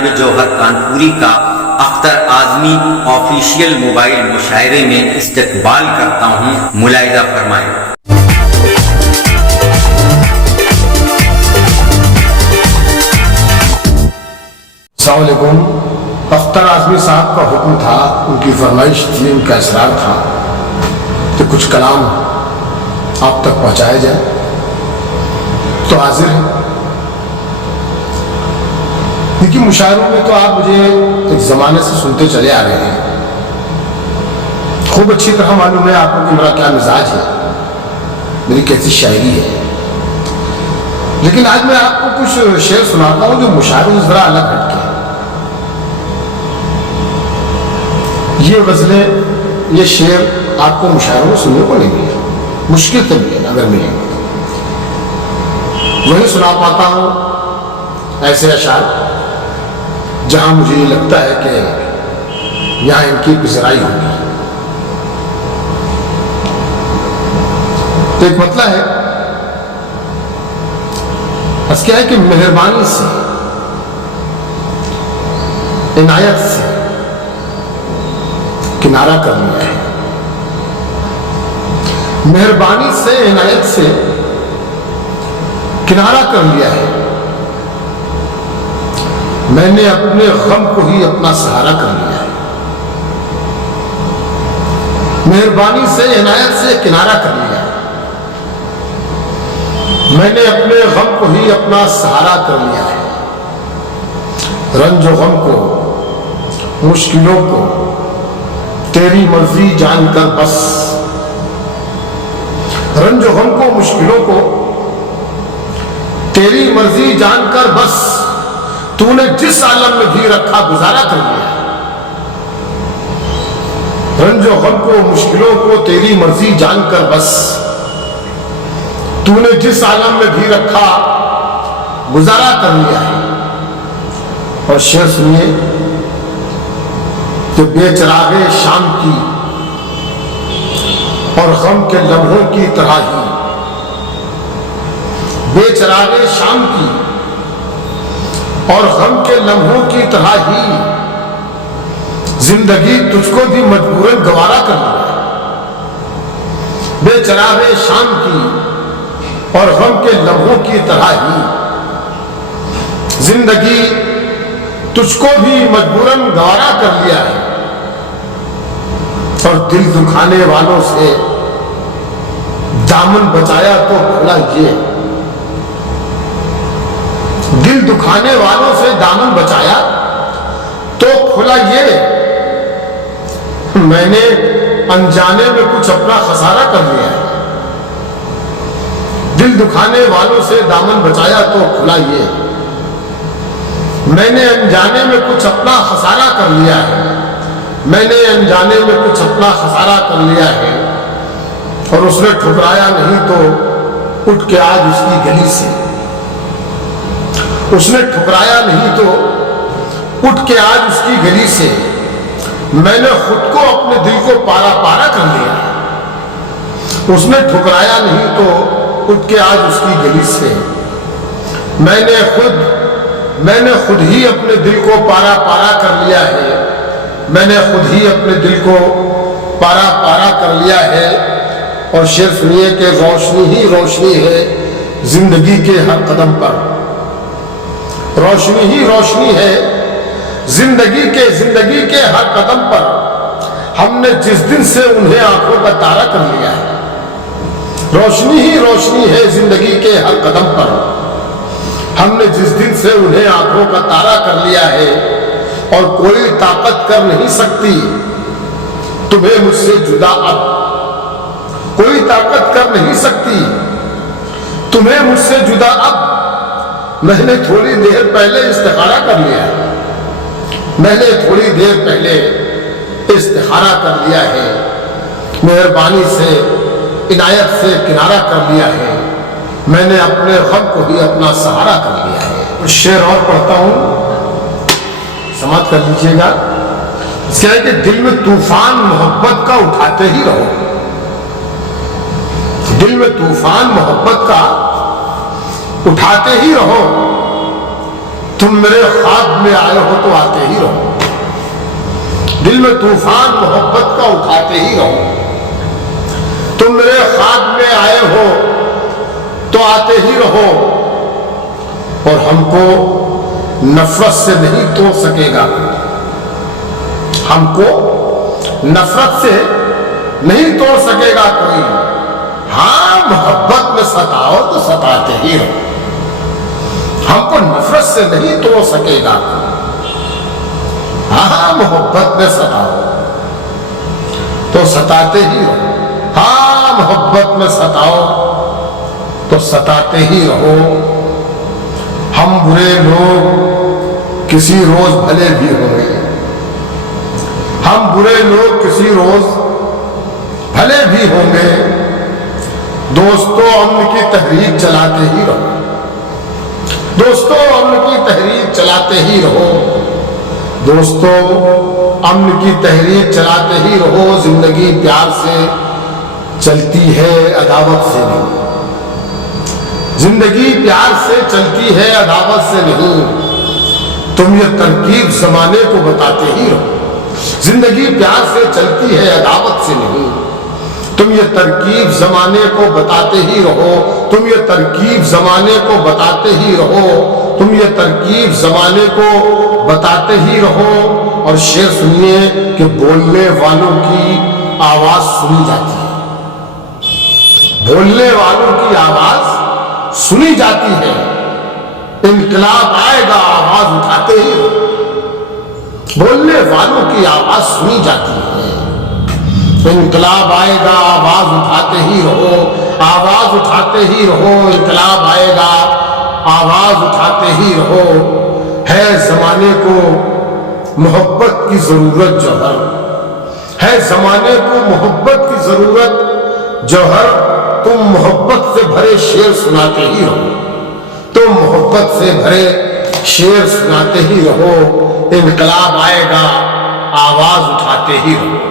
जनाब जौहर कानपुरी का Akhtar Azmi official mobile मुशायरे में इस्तकबाल करता हूँ। मुलाहिजा फरमाएं। अस्सलाम वालेकुम। अख्तर आजमी साहब का हुक्म था, उनकी फरमाइश थी, उनका इसरार था कि कुछ कलाम आप तक पहुंचाया जाए, तो हाजिर है। देखिए, मुशायरों में तो आप मुझे एक ज़माने से सुनते चले आ रहे हैं, खूब अच्छी तरह मालूम है आपको कि मेरा क्या मिजाज है, मेरी कैसी शायरी है। लेकिन आज मैं आपको कुछ शेर सुनाता हूँ जो मुशायरों से ज़रा अलग हटके हैं। ये गज़लें, ये शेर आपको मुशायरों में सुनने को नहीं मिले, मुश्किल से मिले, अगर मिलेंगे वही सुना पाता हूँ ऐसे अशार जहां मुझे ये लगता है कि यहां इनकी पिजराई होगी। तो एक मतलब है, बस क्या है कि मेहरबानी से, इनायत से किनारा कर लिया है। मेहरबानी से, इनायत से किनारा कर लिया है। मैंने अपने गम को ही अपना सहारा कर लिया है। मेहरबानी से, इनायत से किनारा कर लिया है। मैंने अपने गम को ही अपना सहारा कर लिया है। रंजो गम को, मुश्किलों को तेरी मर्जी जानकर बस, रंजो गम को, मुश्किलों को तेरी मर्जी जानकर बस, तूने जिस आलम में भी रखा गुजारा कर लिया। रंजो गम को, मुश्किलों को तेरी मर्जी जानकर बस, तूने जिस आलम में भी रखा गुजारा कर लिया है। और शेर सुनिए कि बेचरागे शाम की और गम के लम्हों की तरह ही, बेचरागे शाम की और गम के लम्हों की तरह ही, जिंदगी तुझको भी मजबूरन गवारा कर लिया। बेचरागे शाम की और गम के लम्हों की तरह ही, जिंदगी तुझको भी मजबूरन गवारा कर लिया है। और दिल दुखाने वालों से दामन बचाया तो खुला ये, दिल दुखाने वालों से दामन बचाया तो खुला ये, मैंने अनजाने में कुछ अपना खसारा कर लिया है। दिल दुखाने वालों से दामन बचाया तो खुला ये, मैंने अनजाने में कुछ अपना खसारा कर लिया है। मैंने अनजाने में कुछ अपना खसारा कर लिया है। और उसने ठुकराया नहीं तो उठ के आज उसकी गली से, उसने ठुकराया नहीं तो उठ के आज उसकी गली से, मैंने खुद को अपने दिल को पारा पारा कर लिया। उसने ठुकराया नहीं तो उठ के आज उसकी गली से, मैंने खुद ही अपने दिल को पारा पारा कर लिया है। मैंने खुद ही अपने दिल को पारा पारा कर लिया है। और शेर सुनिए कि रोशनी ही रोशनी है जिंदगी के हर कदम पर, रोशनी ही रोशनी है जिंदगी के हर कदम पर, हमने जिस दिन से उन्हें आंखों का तारा कर लिया है। रोशनी ही रोशनी है जिंदगी के हर कदम पर, हमने जिस दिन से उन्हें आंखों का तारा कर लिया है। और कोई ताकत कर नहीं सकती तुम्हें मुझसे जुदा अब, कोई ताकत कर नहीं सकती तुम्हें मुझसे जुदा अब। मैंने थोड़ी देर पहले इस्तिखारा कर लिया है। मैंने थोड़ी देर पहले इस्तिखारा कर लिया है। मेहरबानी से, इनायत से किनारा कर लिया है। मैंने अपने गम को ही अपना सहारा कर लिया है। शेर और पढ़ता हूं, समाप्त कर लीजिएगा। क्या है कि दिल में तूफान मोहब्बत का उठाते ही रहो, दिल में तूफान मोहब्बत का उठाते ही रहो, तुम मेरे ख्वाब में आए हो तो आते ही रहो, दिल में तूफान मोहब्बत का उठाते ही रहो। तुम मेरे ख्वाब में आए हो तो आते ही रहो, और हमको नफरत से नहीं तोड़ सकेगा, हमको नफरत से नहीं तोड़ सकेगा कोई। हाँ, मोहब्बत में सताओ तो सताते ही रहो, हमको नफरत से नहीं तोड़ सकेगा। हाँ, मोहब्बत में सताओ तो सताते ही रहो, हाँ, मोहब्बत में सताओ तो सताते ही रहो। हम बुरे लोग किसी रोज भले भी होंगे, हम बुरे लोग किसी रोज भले भी होंगे। दोस्तों, अमन की तहरीक चलाते ही रहो, दोस्तों, अमन की तहरीक चलाते ही रहो, दोस्तों, अमन की तहरीक चलाते ही रहो। जिंदगी प्यार से चलती है, अदावत से नहीं, जिंदगी प्यार से चलती है, अदावत से नहीं। तुम ये तरकीब जमाने को बताते ही रहो, जिंदगी प्यार से चलती है, अदावत से नहीं। तुम ये तरकीब जमाने को बताते ही रहो, तुम ये तरकीब जमाने को बताते ही रहो, तुम ये तरकीब जमाने को बताते ही रहो। और शेर सुनिए कि बोलने वालों की आवाज सुनी जाती है, बोलने वालों की आवाज सुनी जाती है। इनकलाब आएगा, आवाज उठाते ही रहो, बोलने वालों की आवाज सुनी जाती है। इनकलाब आएगा, आवाज उठाते ही रहो, आवाज उठाते ही रहो। इनकलाब आएगा, आवाज उठाते ही रहो। है जमाने को मोहब्बत की जरूरत जौहर, है जमाने को मोहब्बत की जरूरत जौहर। तुम मोहब्बत से भरे शेर सुनाते ही रहो, तुम मोहब्बत से भरे शेर सुनाते ही रहो। इनकलाब आएगा, आवाज उठाते ही रहो।